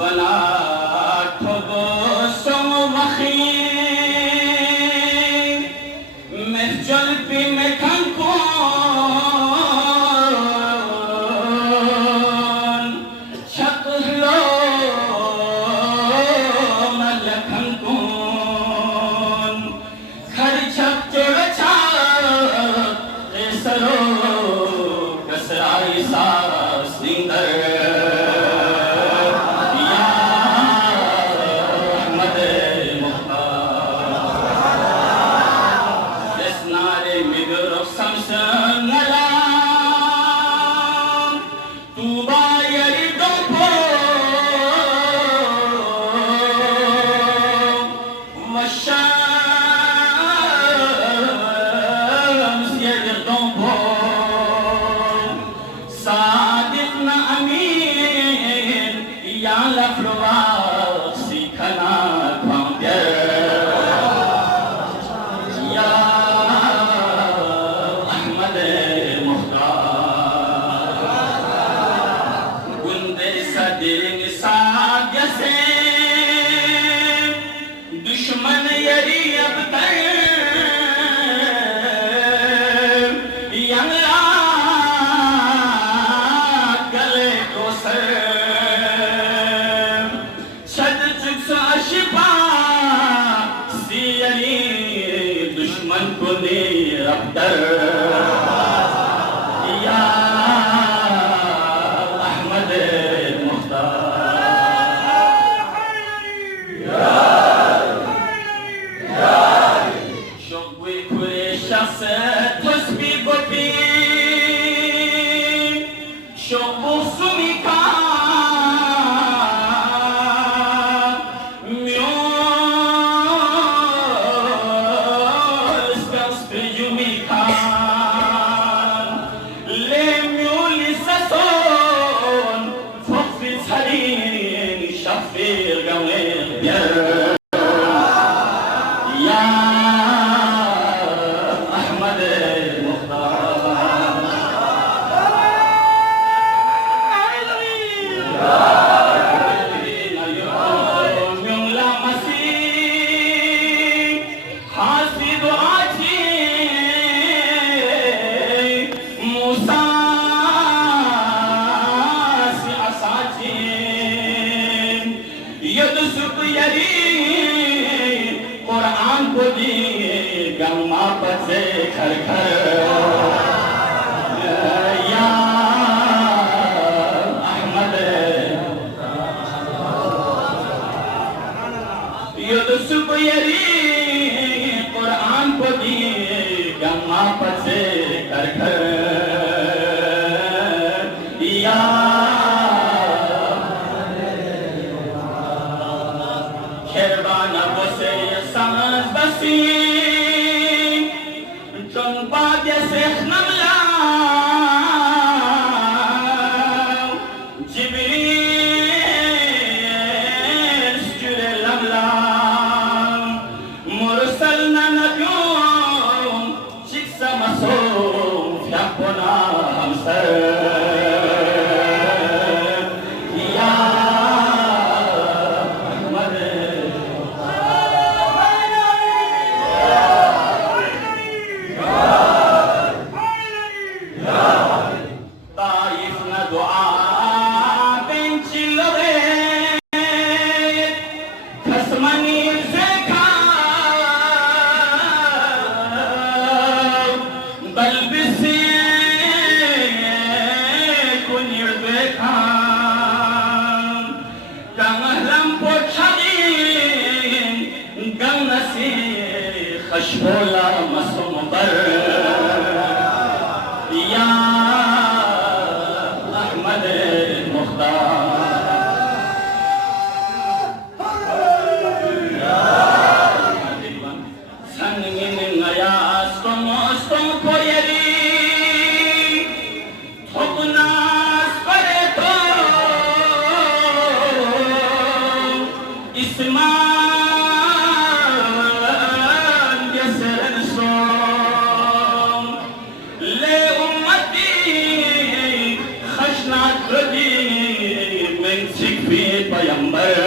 ولا تبص وخيم مهجل بمكان كون شطه لو ملكان كون خرچك جرچا قسرو كسرائي ساس ديندر दुश्मन यरी अब तक यंगला गले को सर छद चुक्स शिपा सियरी दुश्मन को दे अब दर या अहमद मुख्तार कुरान को दी गम्मा पसे खर खर या अहमद युसुफ यरी कुरान को दी गम्मा पसे खर खर या Kervana bose sanaz basi, John Padya Sheikh Namla, Jibril Skure Lamla, Mursal Nanabyon, Chiksa Maso, Fyapona Hamsar. خشبولا مسوم پر یا احمد مختار سنگین نیا استم کویری تھوکناس پرے تو اسمان अंबर